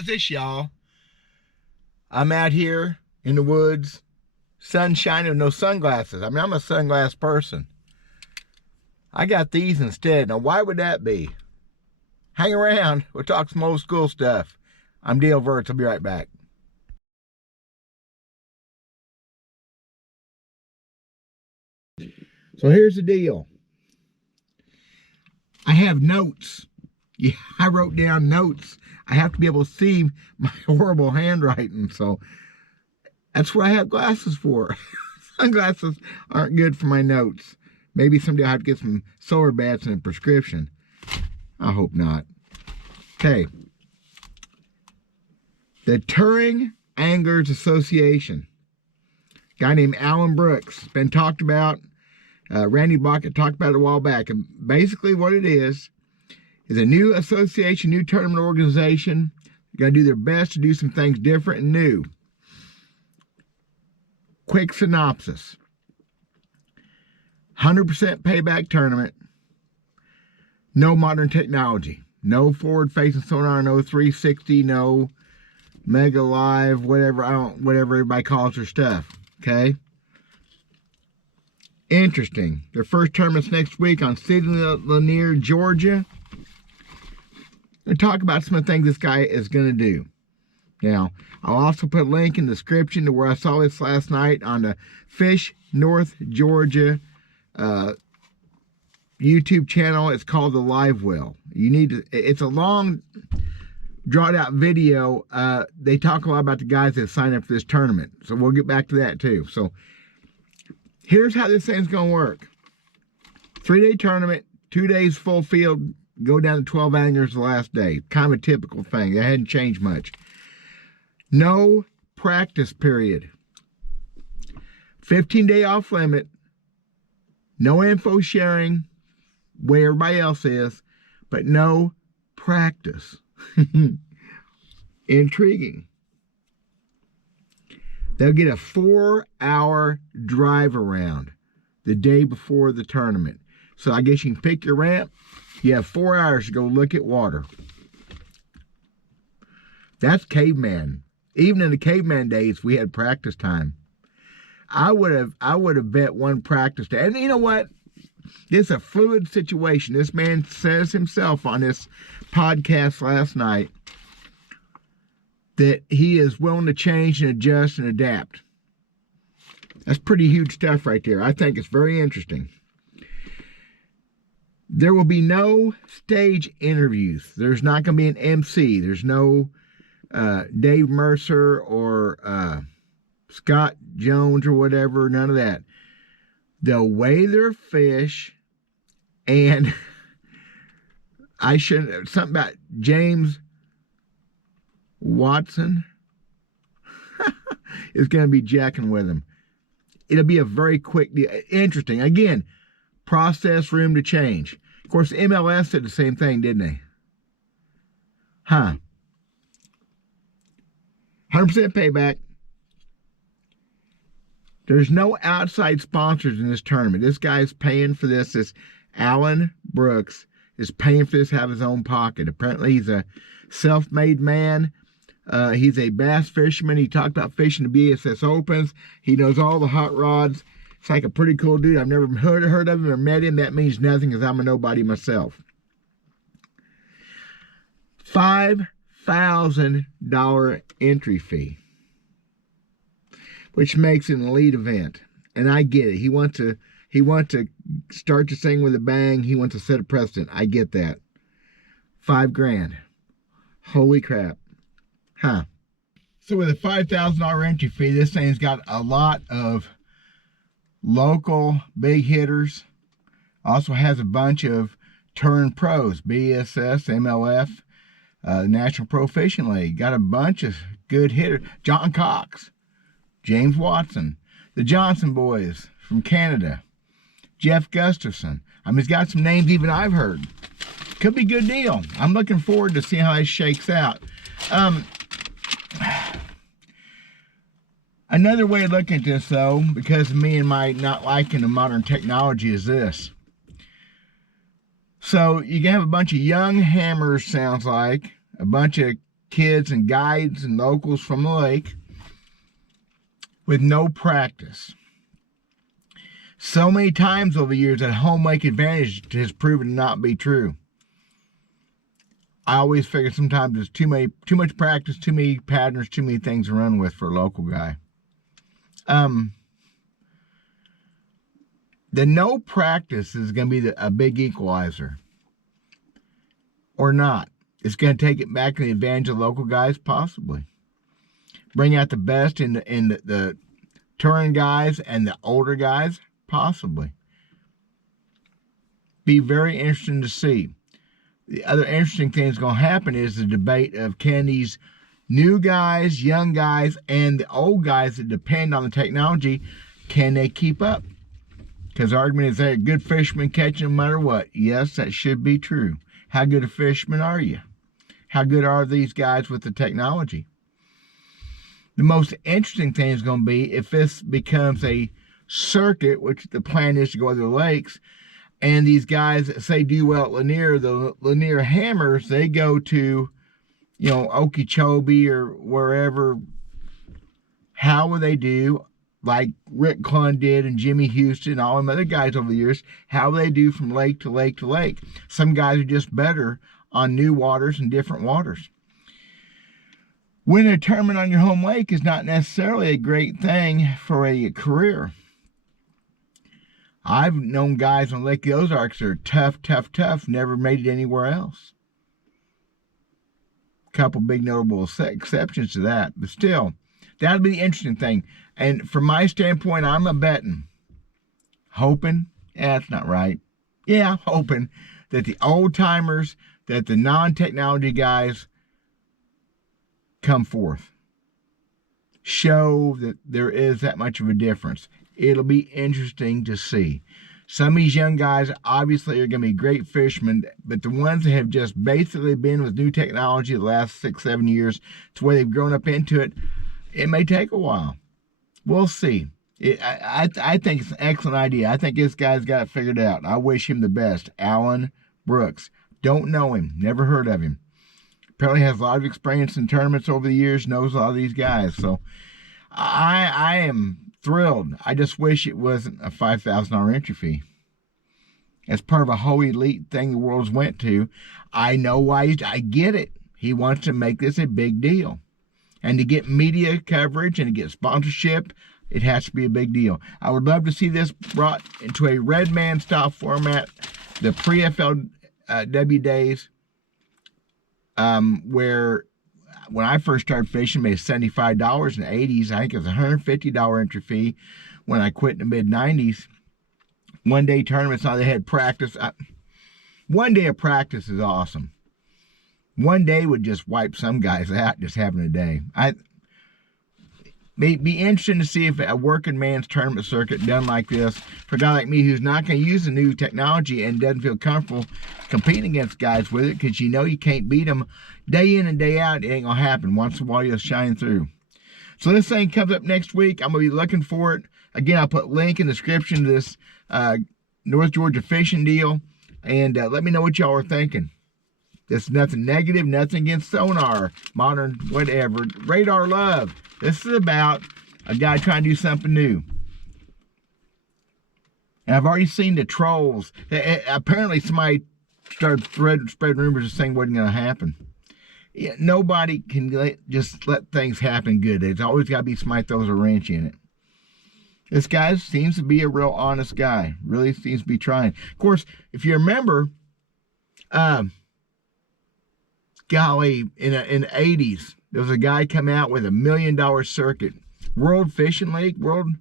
How's this, y'all? I'm out here in the woods, sun shining with no sunglasses. I mean, I'm a sunglass person. I got these instead. Now, why would that be? Hang around. We'll talk some old school stuff. I'm Dale Verts. I'll be right back. So here's the deal. I have notes. Yeah, I wrote down notes. I have to be able to see my horrible handwriting. So that's what I have glasses for. Sunglasses aren't good for my notes. Maybe someday I'll have to get some solar bats and a prescription. I hope not. Okay. The Turing Anglers Association. Guy named Alan Brooks. Been talked about. Randy Blockett talked about it a while back. And basically what it is a new association, new tournament organization. Got to do their best to do some things different and new. Quick synopsis. 100% payback tournament. No modern technology. No forward-facing sonar, no 360, no Mega Live, whatever everybody calls their stuff. Okay? Interesting. Their first tournament's next week on Sidney Lanier, Georgia. We'll talk about some of the things this guy is going to do. Now, I'll also put a link in the description to where I saw this last night on the Fish North Georgia YouTube channel. It's called The Live Well. You need to, it's a long, drawn out video. They talk a lot about the guys that signed up for this tournament. So we'll get back to that too. So here's how this thing's going to work. 3-day tournament, 2 days full field, go down to 12 anglers the last day. Kind of a typical thing. That hadn't changed much. No practice period. 15-day off limit. No info sharing, way everybody else is, but no practice. Intriguing. They'll get a 4-hour drive around the day before the tournament. So I guess you can pick your ramp. You have 4 hours to go look at water. That's caveman. Even in the caveman days, we had practice time. I would have bet one practice day. And you know what? This is a fluid situation. This man says himself on this podcast last night that he is willing to change and adjust and adapt. That's pretty huge stuff right there. I think it's very interesting. There will be no stage interviews. There's not going to be an MC. There's no Dave Mercer or Scott Jones or whatever. None of that. They'll weigh their fish, and I shouldn't, something about James Watson is going to be jacking with him. It'll be a very quick deal. Interesting. Again, process, room to change. Of course, MLS did the same thing, didn't they? Huh. 100% payback. There's no outside sponsors in this tournament. This guy's paying for this. This Alan Brooks is paying for this out of his own pocket. Apparently, he's a self-made man. He's a bass fisherman. He talked about fishing the BSS Opens. He knows all the hot rods. It's like a pretty cool dude. I've never heard of him or met him. That means nothing because I'm a nobody myself. $5,000 entry fee, which makes it an elite event. And I get it. He wants to start to sing with a bang. He wants to set a precedent. I get that. $5,000. Holy crap. Huh. So with a $5,000 entry fee, this thing's got a lot of local big hitters. Also has a bunch of turn pros. BSS, MLF, National Pro Fishing League. Got a bunch of good hitters. John Cox, James Watson, the Johnson boys from Canada, Jeff Gustafson. I mean, he's got some names even I've heard. Could be a good deal. I'm looking forward to seeing how this shakes out. Another way of looking at this, though, because of me and my not liking the modern technology, is this. So you can have a bunch of young hammers, sounds like, a bunch of kids and guides and locals from the lake with no practice. So many times over the years that home lake advantage has proven to not be true. I always figure sometimes there's too much practice, too many patterns, too many things to run with for a local guy. The no practice is going to be a big equalizer. Or not. It's going to take it back to the advantage of local guys, possibly. Bring out the best in the touring guys and the older guys, possibly. Be very interesting to see. The other interesting thing that's going to happen is the debate of can these new guys, young guys, and the old guys that depend on the technology, can they keep up? Because the argument is they're a good fisherman catching no matter what. Yes, that should be true. How good a fisherman are you? How good are these guys with the technology? The most interesting thing is going to be if this becomes a circuit, which the plan is to go other lakes, and these guys that say do well at Lanier, the Lanier Hammers, they go to, Okeechobee or wherever. How will they do? Like Rick Clunn did and Jimmy Houston and all them other guys over the years, how will they do from lake to lake to lake? Some guys are just better on new waters and different waters. Winning a tournament on your home lake is not necessarily a great thing for a career. I've known guys on Lake Ozarks that are tough, never made it anywhere else. A couple big notable exceptions to that, but still, that'll be the interesting thing. And from my standpoint, I'm a betting, hoping, that's not right. Yeah, hoping that the old timers, that the non-technology guys come forth. Show that there is that much of a difference. It'll be interesting to see. Some of these young guys obviously are going to be great fishermen, but the ones that have just basically been with new technology the last 6-7 years to where they've grown up into it, it may take a while. We'll see. I think it's an excellent idea. I think this guy's got it figured out. I wish him the best. Alan Brooks. Don't know him. Never heard of him. Apparently has a lot of experience in tournaments over the years. Knows a lot of these guys. So I am thrilled. I just wish it wasn't a $5,000 entry fee. As part of a whole elite thing the world's went to. I know why. I get it. He wants to make this a big deal. And to get media coverage and to get sponsorship, it has to be a big deal. I would love to see this brought into a red man style format, the pre-FLW days, where when I first started fishing, it was $75 in the 80s. I think it was a $150 entry fee when I quit in the mid-90s. One-day tournaments, now they had practice. One day of practice is awesome. One day would just wipe some guys out just having a day. It'd be interesting to see if a working man's tournament circuit done like this for a guy like me who's not going to use the new technology and doesn't feel comfortable competing against guys with it because you can't beat them day in and day out. It ain't going to happen. Once in a while you'll shine through. So this thing comes up next week. I'm going to be looking for it. Again, I'll put a link in the description to this North Georgia fishing deal. And let me know what y'all are thinking. This is nothing negative, nothing against sonar, modern, whatever. Radar love. This is about a guy trying to do something new. And I've already seen the trolls. Apparently somebody started spreading rumors this thing wasn't going to happen. Yeah, nobody can just let things happen good. There's always got to be somebody throws a wrench in it. This guy seems to be a real honest guy. Really seems to be trying. Of course, if you remember, golly, in the 80s, there was a guy come out with $1 million circuit. World Fishing League, World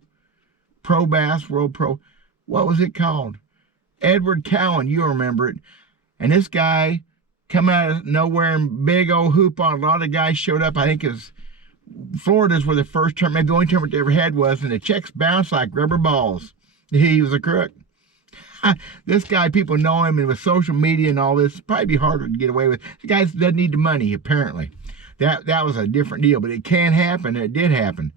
Pro Bass, World Pro, what was it called? Edward Cowan, you remember it. And this guy come out of nowhere and big old hoop on. A lot of guys showed up. I think it was Florida's where the first tournament, the only tournament they ever had was, and the checks bounced like rubber balls. He was a crook. This guy, people know him, and with social media and all this, it'd probably be harder to get away with. The guy doesn't need the money, apparently. That was a different deal, but it can happen, and it did happen.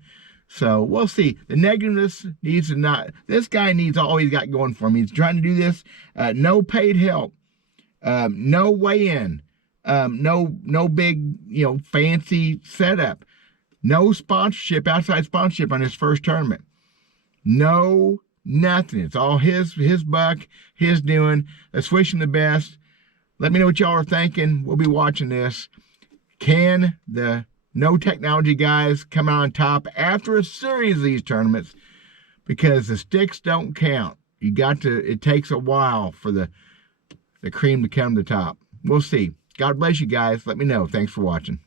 So we'll see. The negativeness needs to not, this guy needs all he's got going for him. He's trying to do this, no paid help, no weigh-in, No big, fancy setup. No sponsorship, outside sponsorship on his first tournament. No, nothing. It's all his buck, his doing. Let's wish him the best. Let me know what y'all are thinking. We'll be watching this. Can the no technology guys come out on top after a series of these tournaments? Because the sticks don't count. It takes a while for the cream to come to the top. We'll see. God bless you guys. Let me know. Thanks for watching.